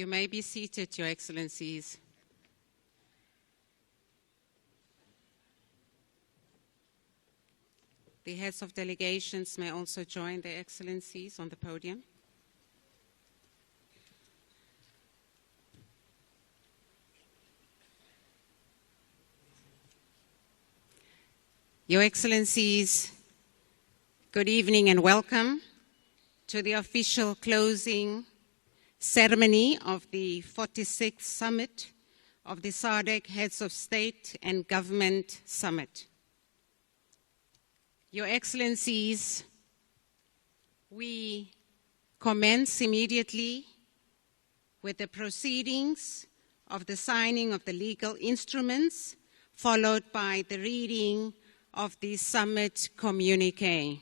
You may be seated, Your Excellencies. The heads of delegations may also join their Excellencies on the podium. Your Excellencies, good evening and welcome to the official closing ceremony of the 46th Summit of the SADC Heads of State and Government Summit. Your Excellencies, we commence immediately with the proceedings of the signing of the legal instruments, followed by the reading of the Summit Communique.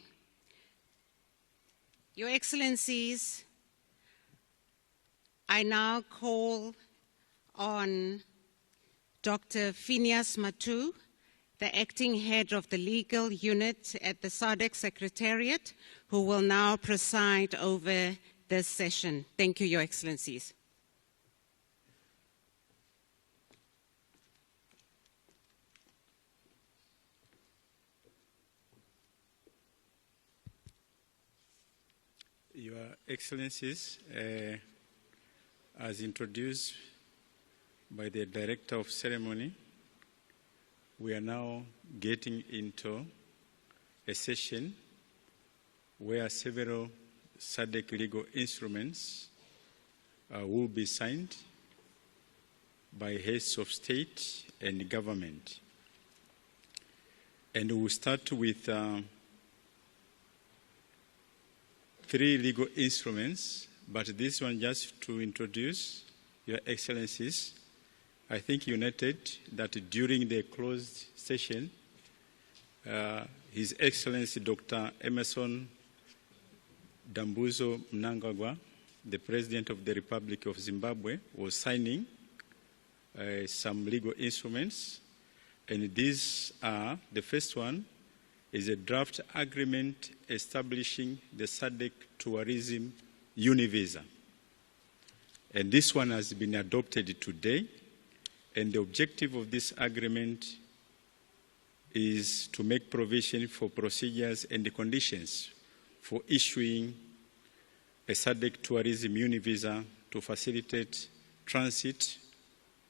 Your Excellencies, I now call on Dr. Phineas Matu, the acting head of the legal unit at the SADC Secretariat, who will now preside over this session. Thank you, Your Excellencies. Your Excellencies, as introduced by the Director of Ceremony, we are now getting into a session where several SADC legal instruments will be signed by heads of state and government. And we'll start with 3 legal instruments, but this one just to introduce Your Excellencies. I think you noted that during the closed session, His Excellency Dr. Emerson Dambuzo Mnangagwa, the President of the Republic of Zimbabwe, was signing some legal instruments. And these are, the first one is a draft agreement establishing the SADC Tourism Univisa. And this one has been adopted today. And the objective of this agreement is to make provision for procedures and the conditions for issuing a SADC Tourism Univisa to facilitate transit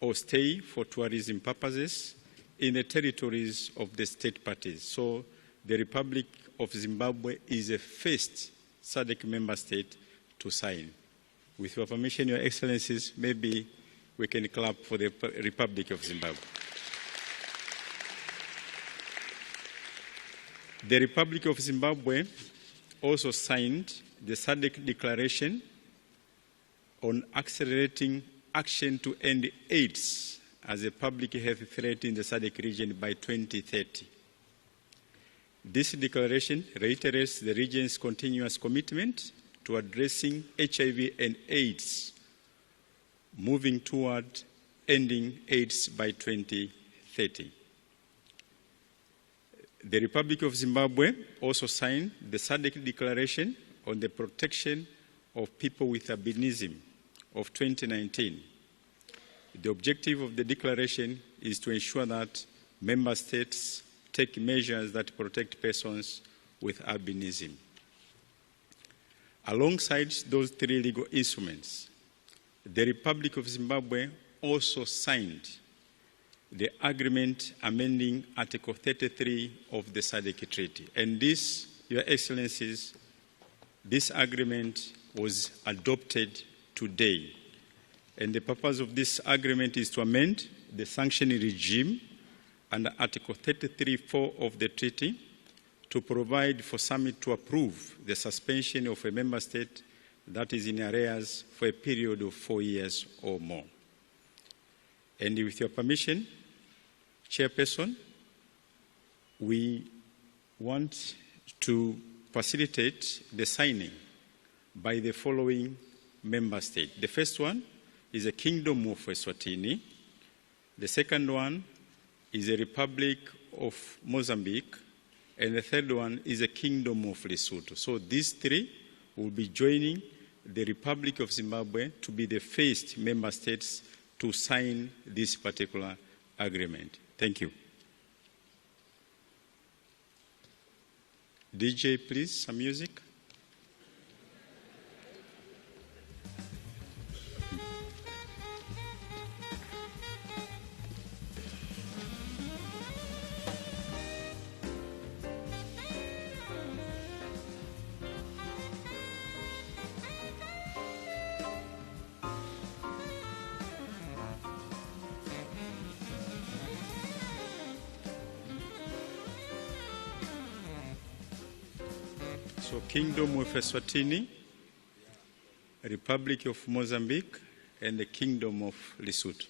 or stay for tourism purposes in the territories of the state parties. So the Republic of Zimbabwe is the first SADC member state to sign. With your permission, Your Excellencies, maybe we can clap for the Republic of Zimbabwe. The Republic of Zimbabwe also signed the SADC Declaration on accelerating action to end AIDS as a public health threat in the SADC region by 2030. This declaration reiterates the region's continuous commitment to addressing HIV and AIDS, moving toward ending AIDS by 2030. The Republic of Zimbabwe also signed the SADC Declaration on the Protection of People with Albinism of 2019. The objective of the declaration is to ensure that member states take measures that protect persons with albinism. Alongside those 3 legal instruments, the Republic of Zimbabwe also signed the agreement amending Article 33 of the SADC Treaty. And this, Your Excellencies, this agreement was adopted today. And the purpose of this agreement is to amend the sanctioning regime under Article 33(4) of the treaty to provide for summit to approve the suspension of a member state that is in arrears for a period of 4 years or more. And with your permission, Chairperson, we want to facilitate the signing by the following member states. The first one is the Kingdom of Eswatini. The second one is the Republic of Mozambique. And the third one is the Kingdom of Lesotho. So these 3 will be joining the Republic of Zimbabwe to be the first member states to sign this particular agreement. Thank you. DJ, please, some music. So, Kingdom of Eswatini, Republic of Mozambique, and the Kingdom of Lesotho.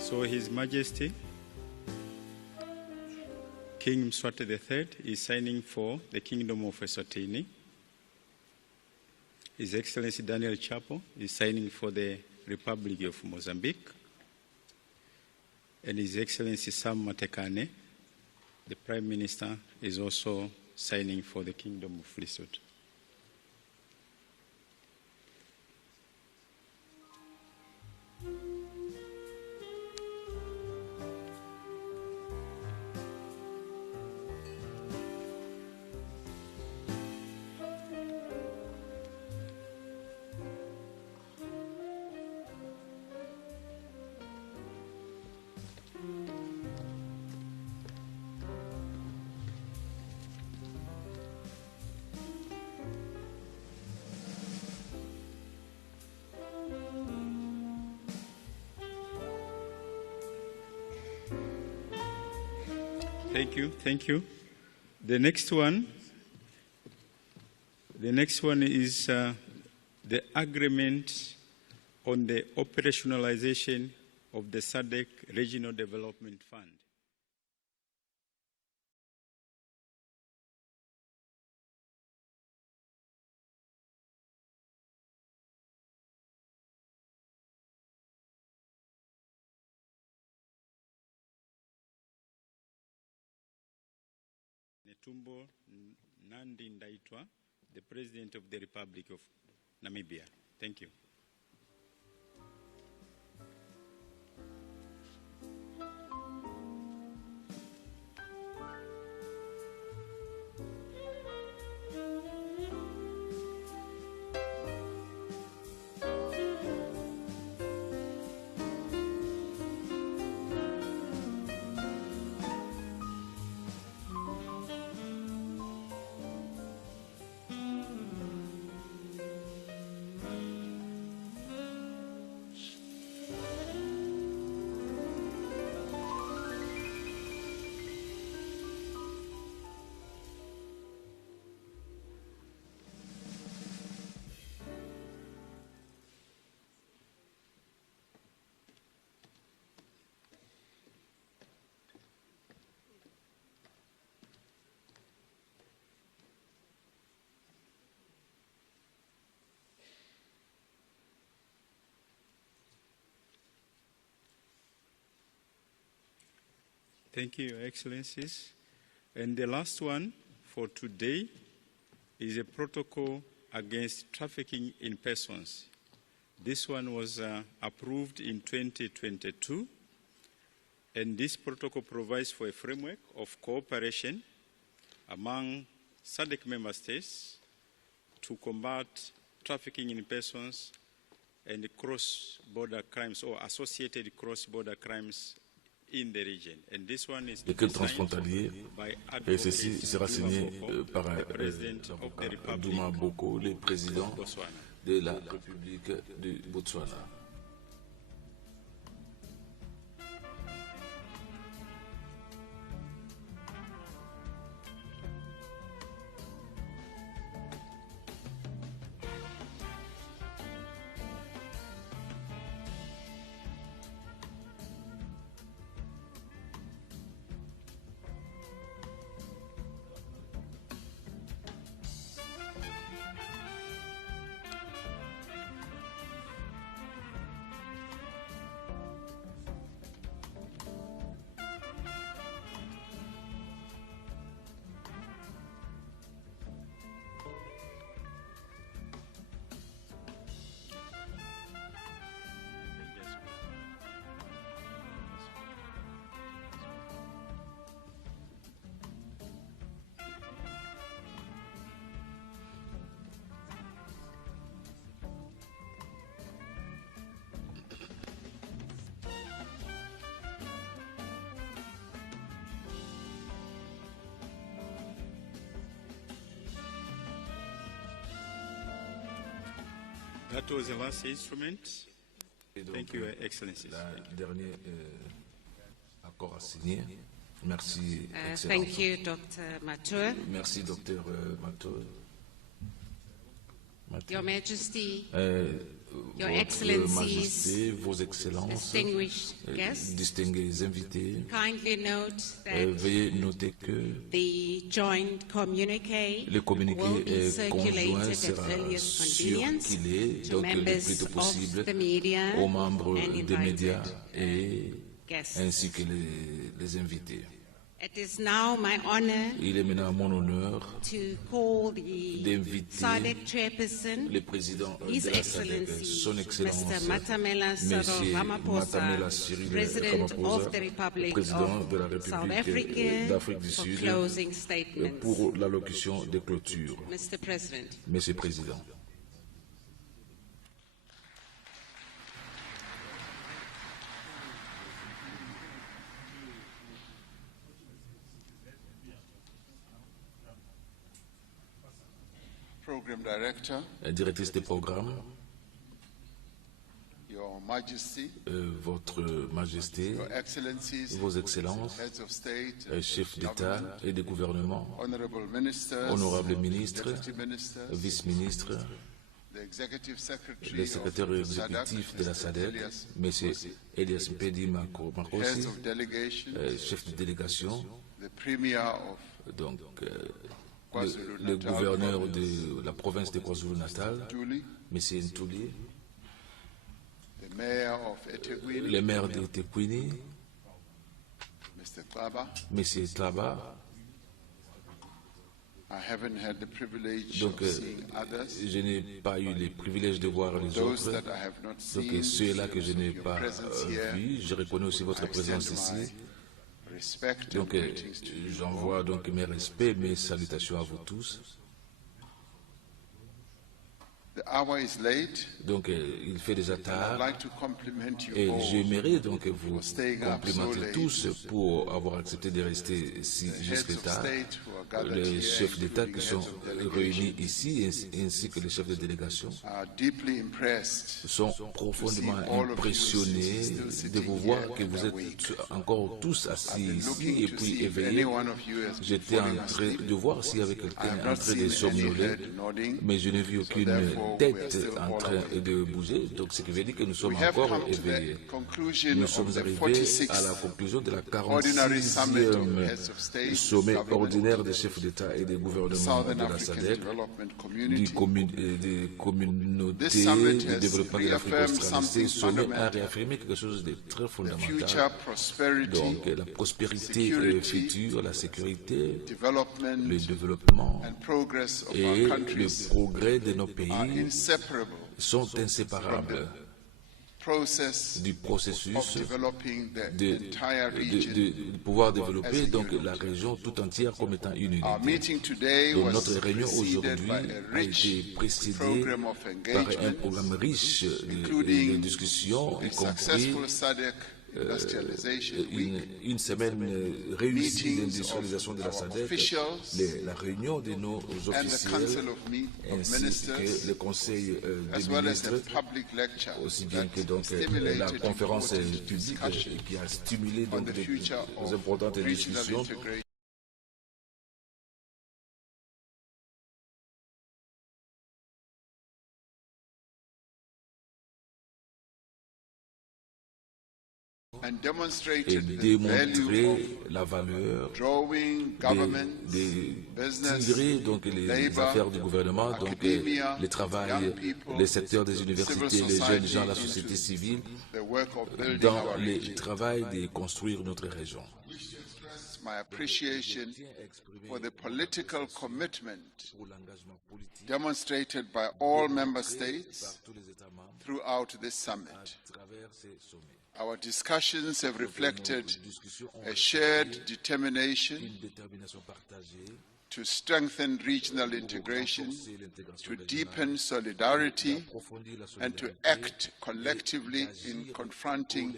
So His Majesty, King Mswati III, is signing for the Kingdom of Eswatini. His Excellency Daniel Chapo is signing for the Republic of Mozambique. And His Excellency Sam Matekane, the Prime Minister, is also signing for the Kingdom of Lesotho. Thank you, thank you. The next one is the agreement on the operationalization of the SADC Regional Development Fund. Netumbo Nandi Ndaitwa, the President of the Republic of Namibia. Thank you. Thank you, Your Excellencies. And the last one for today is a protocol against trafficking in persons. This one was approved in 2022, And this protocol provides for a framework of cooperation among SADC member states to combat trafficking in persons and cross-border crimes or associated cross-border crimes in the region. And this one is transfrontalier, et ceci sera signé par Douma Boko, le président de la République du Botswana. That was the last instrument. Thank you, Your Excellencies. Le dernier accord à signer. Merci, Excellences. Thank you, Dr. Matur. Merci, Dr. Matur. Your Majesty, Your Excellencies, Majesté, Vos Excellences, distinguished guests, distingués invités, kindly note that veuillez noter que the joint communique le communiqué will be conjoint circulated sera at earliest convenience circulé to donc le members plus tôt of possible the media aux membres and des médias invited et guests. ainsi que les invités. It is now my honor Il est maintenant mon honneur to call the d'inviter SADC Chairperson, le président His de la SADC, Excellency, son Excellence, Mr. Matamela Cyril Monsieur Ramaphosa, Matamela Cyril President Ramaphosa, of the Republic président de la of South République d'Afrique du for Sud, closing statements. pour l'allocution de clôture. Mr. President. Monsieur le Président. Program Director, Directrice des programmes, Your Majesty, Votre Majesté, Your Excellencies, Vos Excellences, Heads of State, chefs d'État et de gouvernement, Honorable Ministers, honorables ministres, Deputy Ministers, vice-ministres, the Executive Secretary le secrétaire of exécutif de la SADC, Elias, M. Elias Mpedi Heads Magosi, of Delegations, chef de délégation, the Premier of donc le KwaZulu-Natal gouverneur Province, de la province de KwaZulu-Natal, Tuli, M. Ntuli, the Mayor of eThekwini, le maire de Tekwini, Mr. Kaba. M. Tlaba. I haven't had the privilege Donc, of seeing others. je n'ai pas eu le privilège de voir les Those autres. that I have not Donc, seen, ceux-là que je n'ai your pas presence here, vus, je reconnais aussi votre I présence extend ici. my respect and Donc, greetings to you. j'envoie donc mes respects, mes salutations à vous tous. The hour is late. Donc, il fait déjà I'd tard. like to compliment you Et all. j'aimerais donc vous for staying up so complimenter late. tous pour avoir accepté de rester ici The heads jusqu'à of tard. state who are gathered Les here, chefs d'État including qui the sont heads of delegation, réunis ici, ainsi que les chefs de délégation, are deeply impressed sont profondément to see all of you impressionnés still de sitting vous voir here que vous and êtes awake. encore tous I've assis been ici looking et to puis see if any éveillés. one of you has been J'étais falling en train asleep. de voir s'il y avait I quelqu'un have en not train de seen any somnoler, head nodding. mais je n'ai vu aucune therefore, we tête are still en all train awake. de bouger, donc ce qui veut dire que nous sommes We have encore come to éveillés. the conclusion Nous of sommes the arrivés 46th à la conclusion de la Ordinary Summit of 46e Heads of State, sommet Government, ordinaire des chefs d'État et des gouvernements Southern de la African SADC, Development des Community. communautés This summit de has développement de l'Afrique reaffirmed australe. something Ce sommet a fundamental. réaffirmé quelque chose de très The fondamental. future prosperity, Donc la prospérité security, future, la sécurité, development, le développement and progress of et our le countries progrès de nos are pays inseparable sont inséparables du processus of developing the de entire region. pouvoir développer donc la région tout entière comme étant une unité. Our meeting today Et was notre réunion preceded aujourd'hui by a a rich été précédée program of par un engagement, programme riche de including discussions, y the compris successful SADC Industrialization Week, une semaine réussie meetings d'industrialisation of de la our SADC, officials, la réunion de nos and the officiels, Council of ainsi Ministers, que le conseil as des well as the ministres, public lecture aussi bien que that donc la stimulated conférence important publique discussion qui a stimulé on donc the future des of importantes regional discussions integration. And et demonstrated the value démontrer la valeur of drawing government, de business, tirer donc les labor, affaires du gouvernement, donc academia, le travail, young people, les secteurs des civil universités, les jeunes society gens, la into société civile, the work of building dans our le region. travail de construire notre région. My appreciation for the political commitment Pour l'engagement politique demonstrated by all member states par tous les États membres throughout this à summit. travers ces sommets. Our discussions have reflected Nos discussions ont a shared determination une détermination partagée to strengthen regional integration, renforcer l'intégration to régionale, deepen solidarity, approfondir la and to solidarité, act collectively in confronting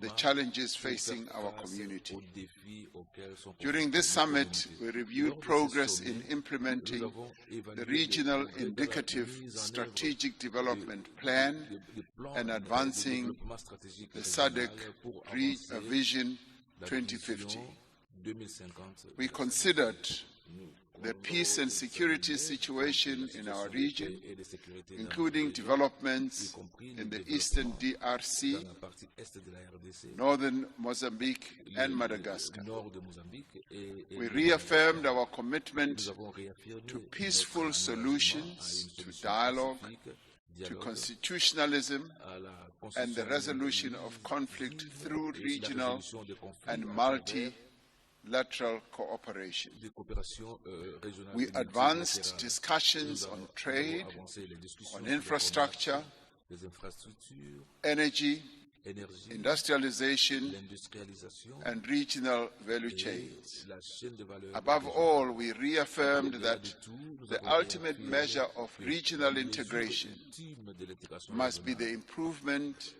the challenges facing our community. aux défis auxquels sont During this summit, we reviewed progress in implementing the Regional Indicative Strategic Development Plan and advancing the SADC Vision 2050. We considered the peace and security situation in our region, including developments in the eastern DRC, northern Mozambique, and Madagascar. We reaffirmed our commitment to peaceful solutions, to dialogue, to constitutionalism, and the resolution of conflict through regional and multilateral cooperation. We advanced discussions on trade, on infrastructure, energy, industrialization, and regional value chains. Above all, we reaffirmed that the ultimate measure of regional integration must be the improvement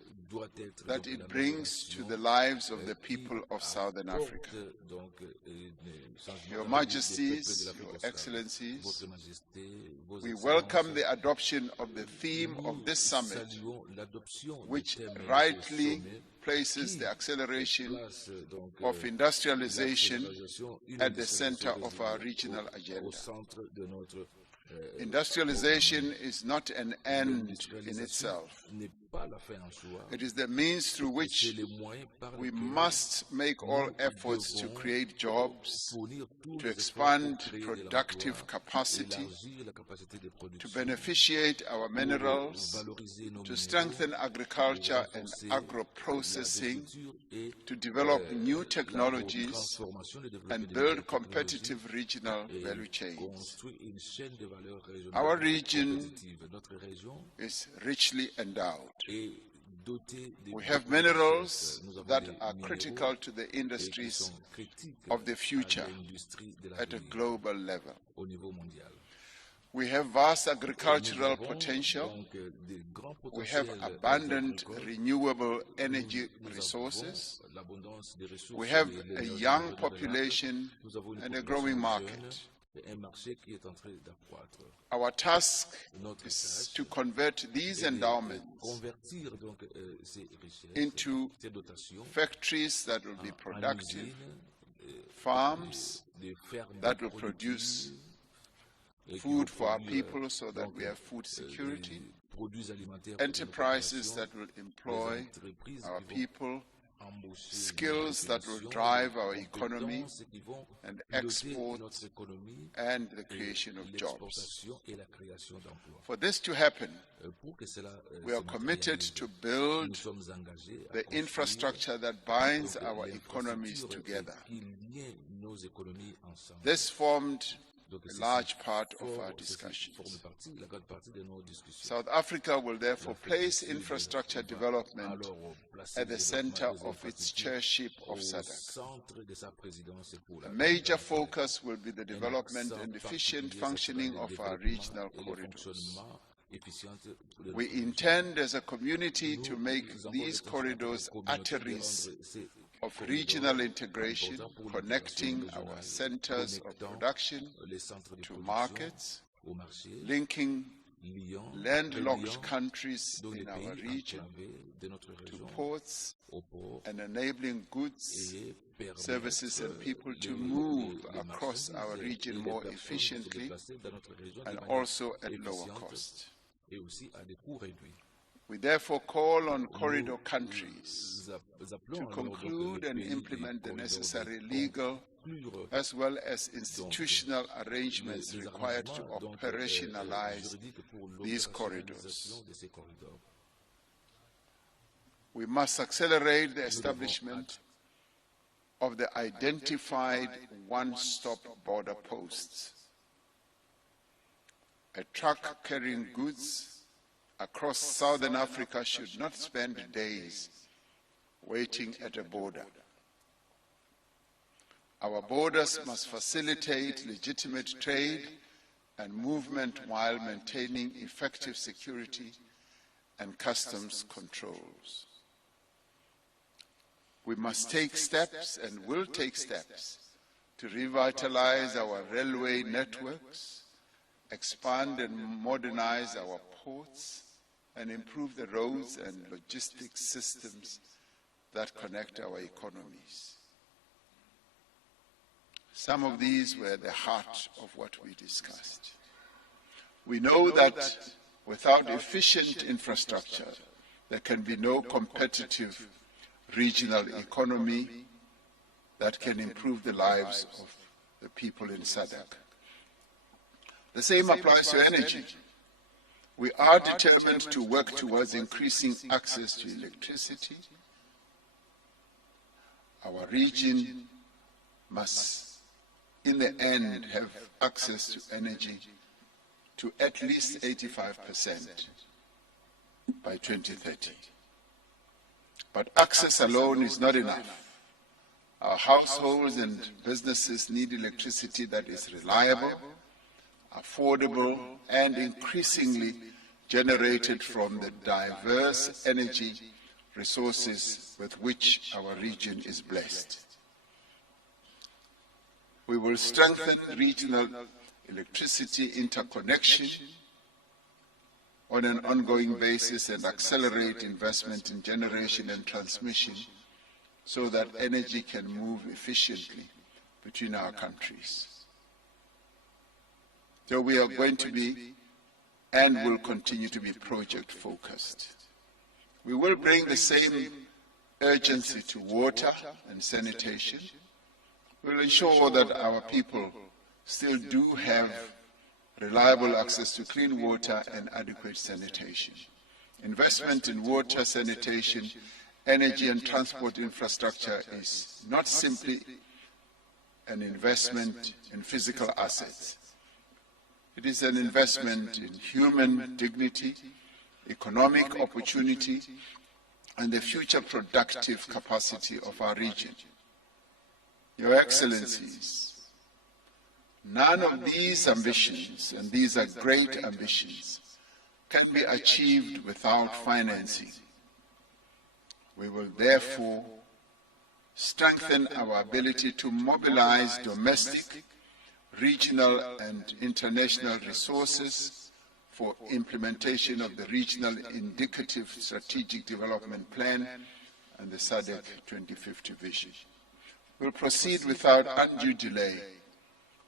that it brings to the lives of the people of Southern Africa. Your Majesties, Your Excellencies, we welcome the adoption of the theme of this summit, which rightly places the acceleration of industrialization at the center of our regional agenda. Industrialization is not an end in itself. It is the means through which we must make all efforts to create jobs, to expand productive capacity, to beneficiate our minerals, to strengthen agriculture and agro-processing, to develop new technologies, and build competitive regional value chains. Our region is richly endowed. We have minerals that are critical to the industries of the future at a global level. We have vast agricultural potential. We have abundant renewable energy resources. We have a young population and a growing market. Our task is to convert these endowments into factories that will be productive, farms that will produce food for our people so that we have food security, enterprises that will employ our people, skills that will drive our economy and exports and the creation of jobs. For this to happen, we are committed to build the infrastructure that binds our economies together. This formed a large part of our discussions. South Africa will therefore place infrastructure development at the center of its chairship of SADC. A major focus will be the development and efficient functioning of our regional corridors. We intend as a community to make these corridors arteries of regional integration, connecting our centers of production to markets, linking landlocked countries in our region to ports, and enabling goods, services, and people to move across our region more efficiently and also at lower cost. We therefore call on corridor countries to conclude and implement the necessary legal as well as institutional arrangements required to operationalize these corridors. We must accelerate the establishment of the identified one-stop border posts. A truck carrying goods across southern Africa should not spend days waiting at a border. Our borders must facilitate legitimate trade and movement while maintaining effective security and customs controls. We must take steps and will take steps to revitalize our railway networks, expand and modernize our ports, and improve the roads and logistics systems that connect our economies. Some of these were the heart of what we discussed. We know that without efficient infrastructure, there can be no competitive regional economy that can improve the lives of the people in SADC. The same applies to energy. We are determined to work towards increasing access to electricity. Our region must, in the end, have access to energy to at least 85% by 2030. But access alone is not enough. Our households and businesses need electricity that is reliable, affordable, and increasingly generated from the diverse energy resources with which our region is blessed. We will strengthen regional electricity interconnection on an ongoing basis and accelerate investment in generation and transmission so that energy can move efficiently between our countries. So we are going to be and will continue to be project-focused. We will bring the same urgency to water and sanitation. We will ensure that our people still do have reliable access to clean water and adequate sanitation. Investment in water, sanitation, energy and transport infrastructure is not simply an investment in physical assets. It is an investment in human dignity, economic opportunity, and the future productive capacity of our region. Your Excellencies, none of these ambitions, and these are great ambitions, can be achieved without financing. We will therefore strengthen our ability to mobilize domestic, regional and international resources for implementation of the Regional Indicative Strategic Development Plan and the SADC 2050 vision. We'll proceed without undue delay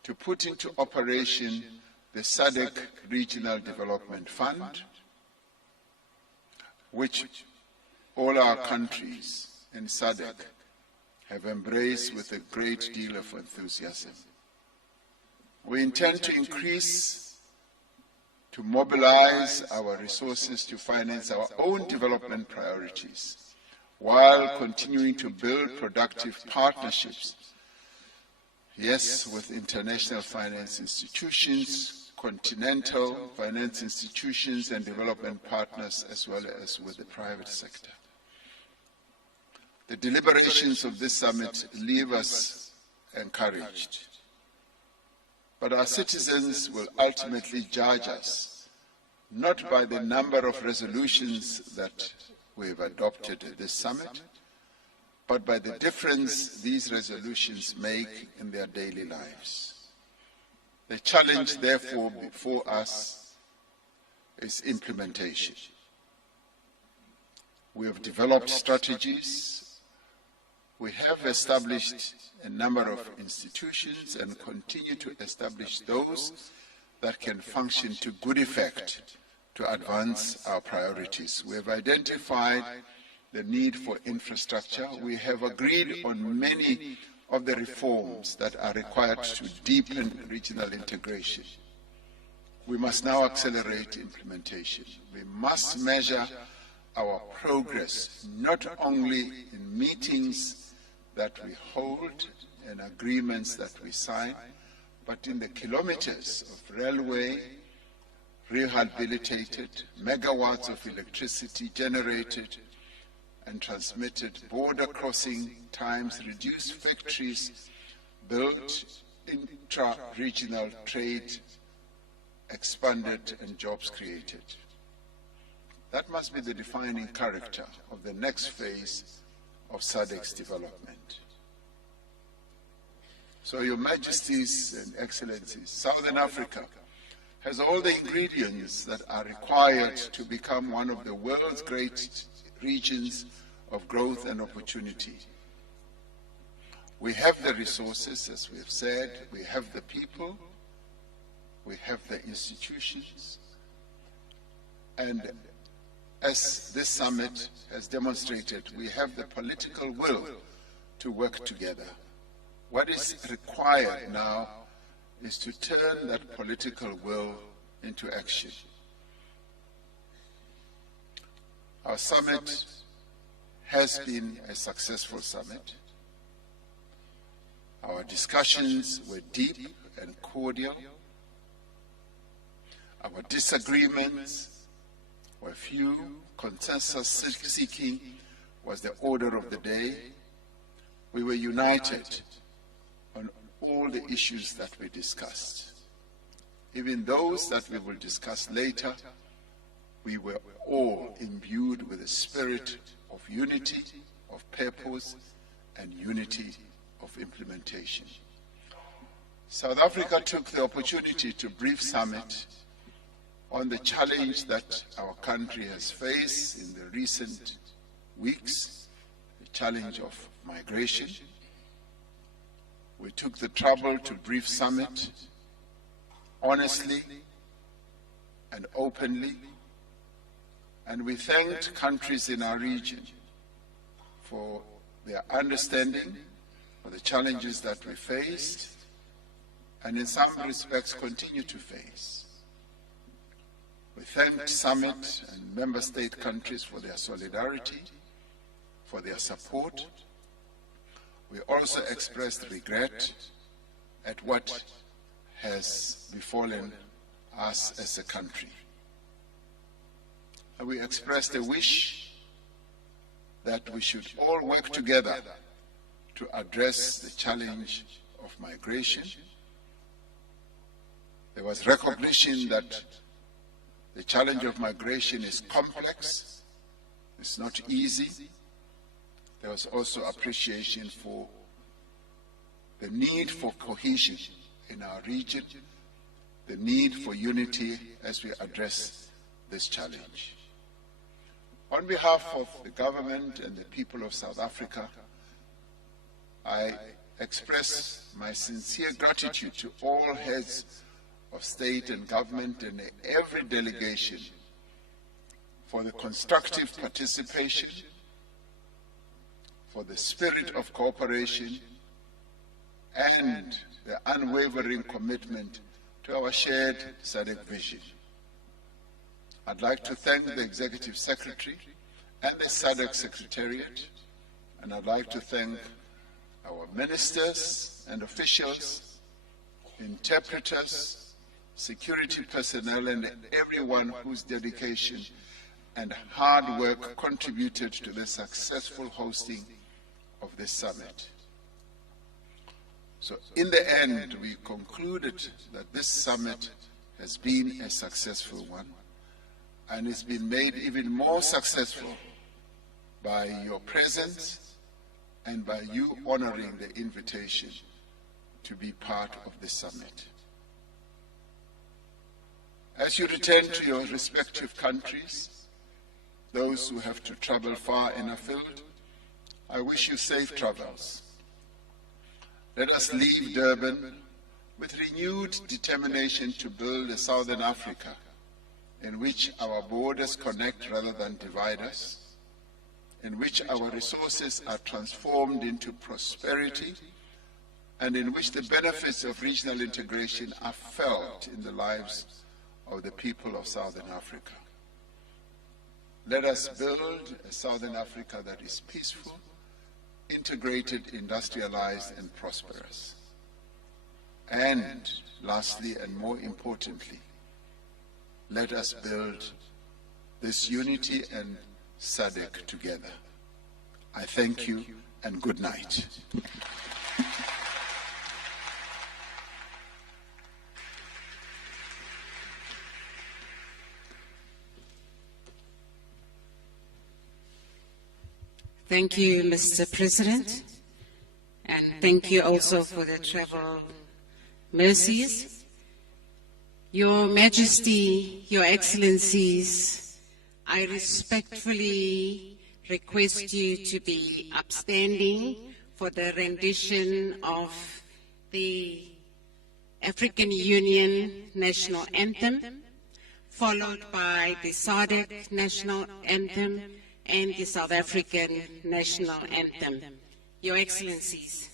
to put into operation the SADC Regional Development Fund, which all our countries in SADC have embraced with a great deal of enthusiasm. We intend to mobilize our resources to finance our own development priorities, while continuing to build productive partnerships Yes, with international finance institutions, continental finance institutions and development partners, as well as with the private sector. The deliberations of this summit leave us encouraged. But our citizens will ultimately judge us, not by the number of resolutions that we have adopted at this summit, but by the difference these resolutions make in their daily lives. The challenge, therefore, before us is implementation. We have developed strategies. We have established a number of institutions and continue to establish those that can function to good effect to advance our priorities. We have identified the need for infrastructure. We have agreed on many of the reforms that are required to deepen regional integration. We must now accelerate implementation. We must measure our progress not only in meetings that we hold and agreements that we sign, but in the kilometers of railway rehabilitated, megawatts of electricity generated and transmitted, border crossing times reduced, factories built, intra-regional trade expanded, and jobs created. That must be the defining character of the next phase of SADC's development. So, Your Majesties and Excellencies, Southern Africa has all the ingredients that are required to become one of the world's great regions of growth and opportunity. We have the resources, as we have said, we have the people, we have the institutions, and as this summit has demonstrated, we have the political will to work together. What is required now is to turn that political will into action. Our summit has been a successful summit. Our discussions were deep and cordial. Our disagreements were few. Consensus seeking was the order of the day. We were united on all the issues that we discussed. Even those that we will discuss later, we were all imbued with a spirit of unity, of purpose, and unity of implementation. South Africa took the opportunity to brief Summit on the challenge that our country has faced in the recent weeks, the challenge of migration. We took the trouble to brief Summit honestly and openly, and we thanked countries in our region for their understanding of the challenges that we faced and in some respects continue to face. We thanked Summit and member state countries for their solidarity, for their support. We also expressed regret at what has befallen us as a country. And we expressed a wish that we should all work together to address the challenge of migration. There was recognition that the challenge of migration is complex, it's not easy. There was also appreciation for the need for cohesion in our region, the need for unity as we address this challenge. On behalf of the government and the people of South Africa, I express my sincere gratitude to all heads of state and government and every delegation for the constructive participation, for the spirit of cooperation, and the unwavering commitment to our shared SADC vision. I'd like to thank the Executive Secretary and the SADC Secretariat, and I'd like to thank our ministers and officials, interpreters, security personnel, and everyone whose dedication and hard work contributed to the successful hosting of this summit. So in the end, we concluded that this summit has been a successful one, and it's been made even more successful by your presence and by you honoring the invitation to be part of this summit. As you return to your respective countries, those who have to travel far and afield, I wish you safe travels. Let us leave Durban with renewed determination to build a Southern Africa in which our borders connect rather than divide us, in which our resources are transformed into prosperity, and in which the benefits of regional integration are felt in the lives of the people of Southern Africa. Let us build a Southern Africa that is peaceful, integrated, industrialized, and prosperous. And lastly, and more importantly, let us build this unity and SADC together. I thank you and good night. Thank you, Mr. President, and thank you also for the travel mercies. Your Majesty, Your Excellencies, I respectfully request you to be upstanding for the rendition of the African Union National Anthem, followed by the SADC National Anthem and the South African National Anthem. Your Excellencies.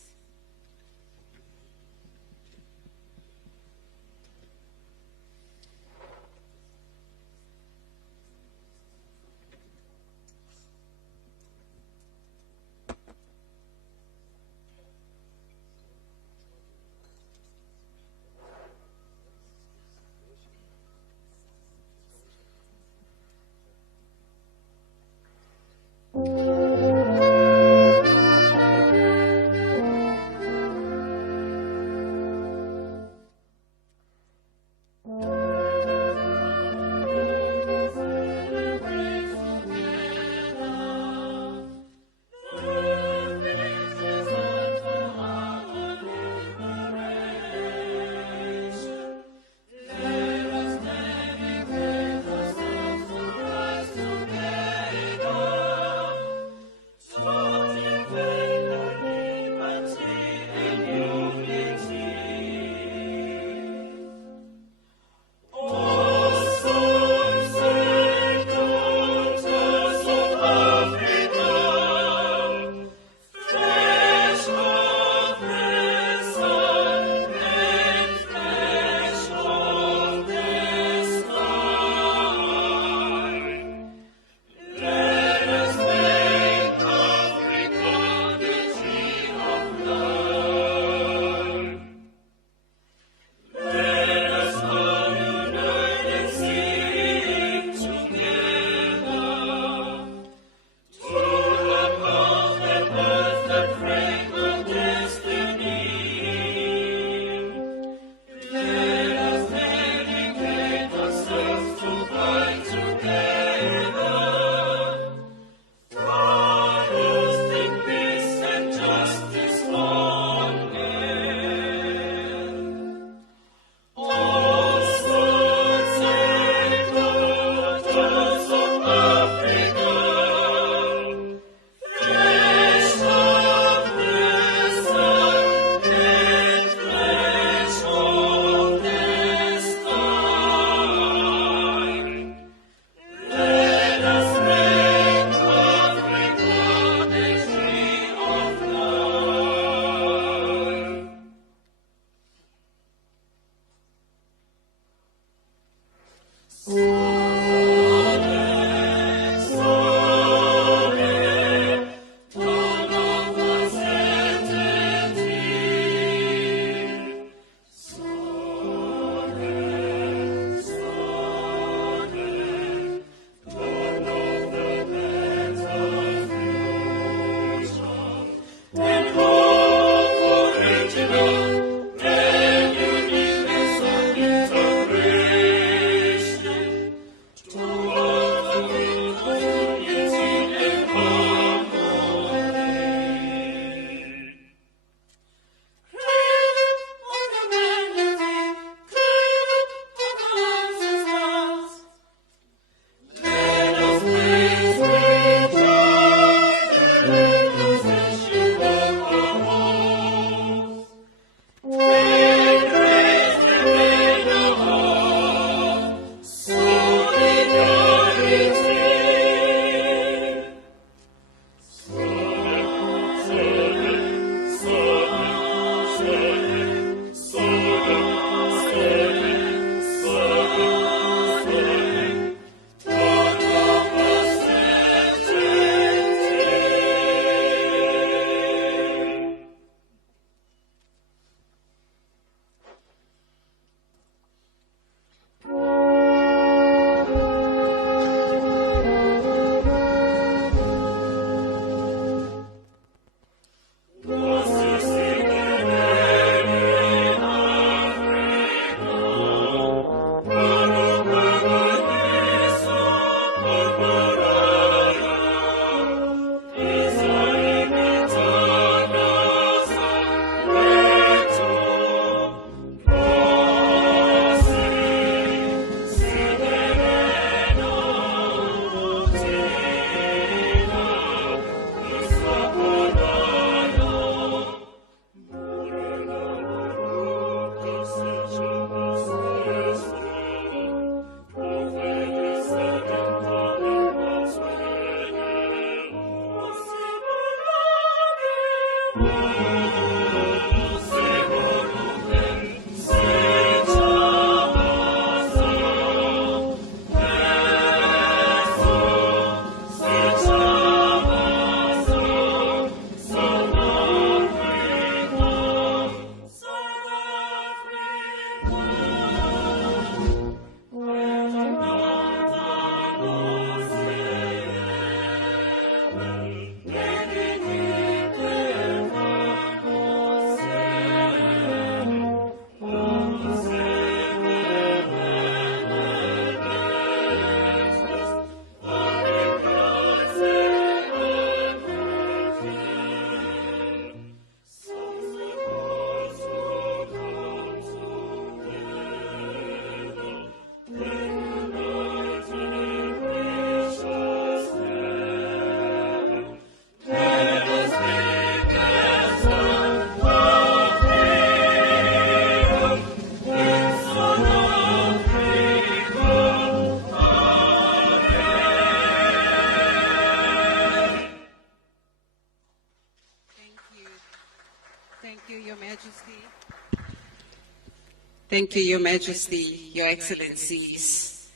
Thank you, Your Majesty, Your Excellencies.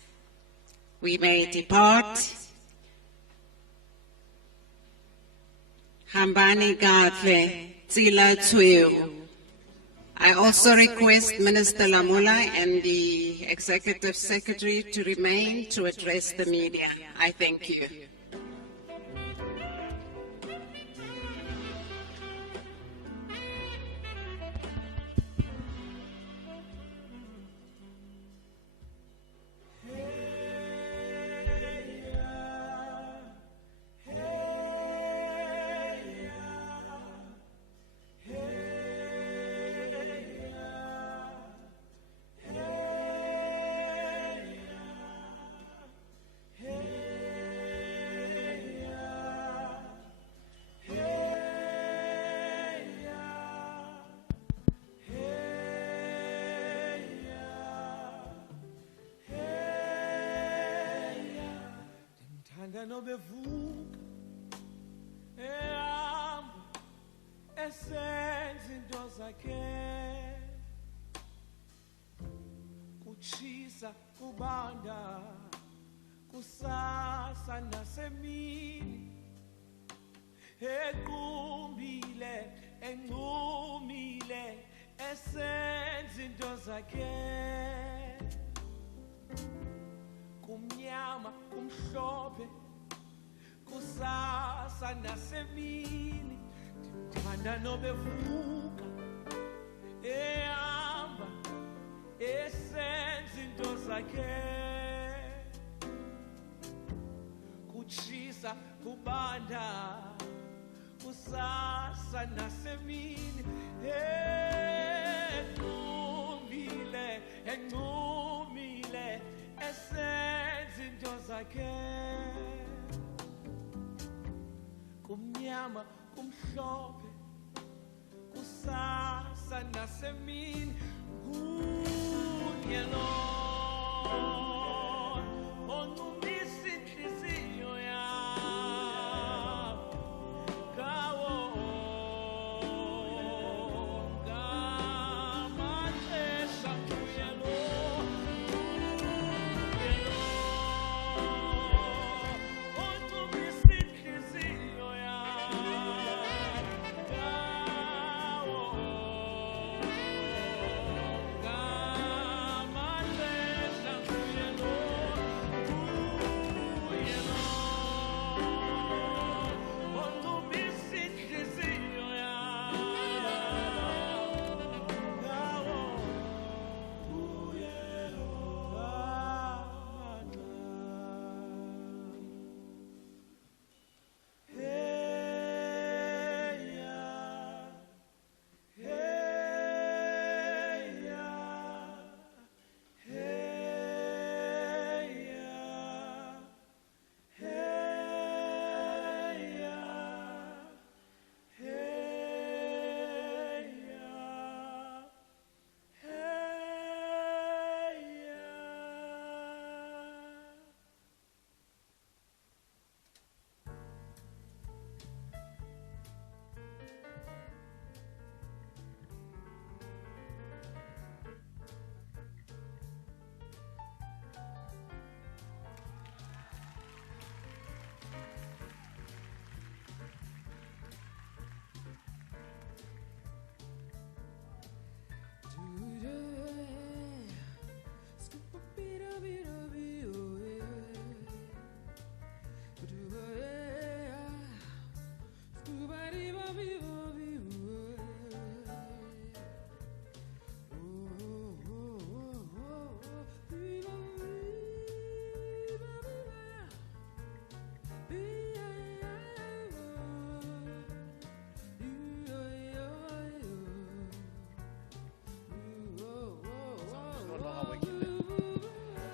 We may depart. Hambani Gadle, Tsila Tsuyu. I also request Minister Lamula and the Executive Secretary to remain to address the media. I thank you. Kuchisa kubanda kusasa nasemini equmbile enqumile esenza into zakhe kumnyama kumhlophe kusasa nasemini ndithanda nobevuka ehamba esenza into zakhe kuchisa kubanda kusasa nasemini enqumile esenza into zakhe kumnyama kumhlophe kusasa nasemini kunye Lord onqumisa inhliziyo yami ngawo ngamaxesha kuye Lord onqumisa inhliziyo yami ngawo ngamaxesha kuye Lord onqumisa inhliziyo yami ngawo kuye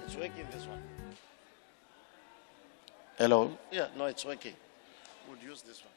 It's working, this one. Hello. Yeah, no, it's working. We'll use this one.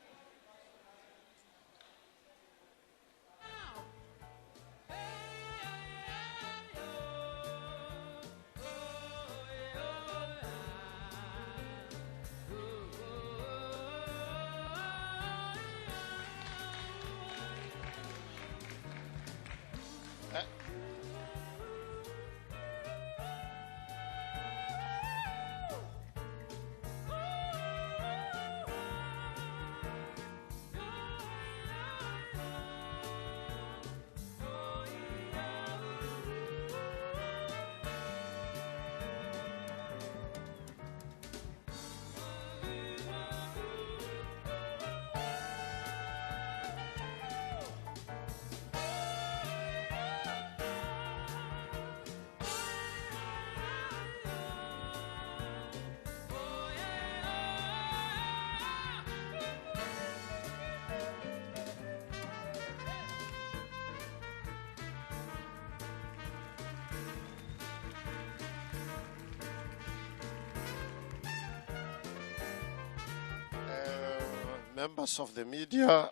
Members of the media,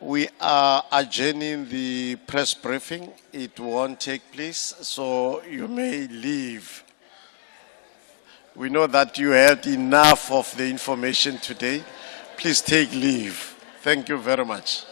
we are adjourning the press briefing. It won't take place, so you may leave. We know that you had enough of the information today. Please take leave. Thank you very much.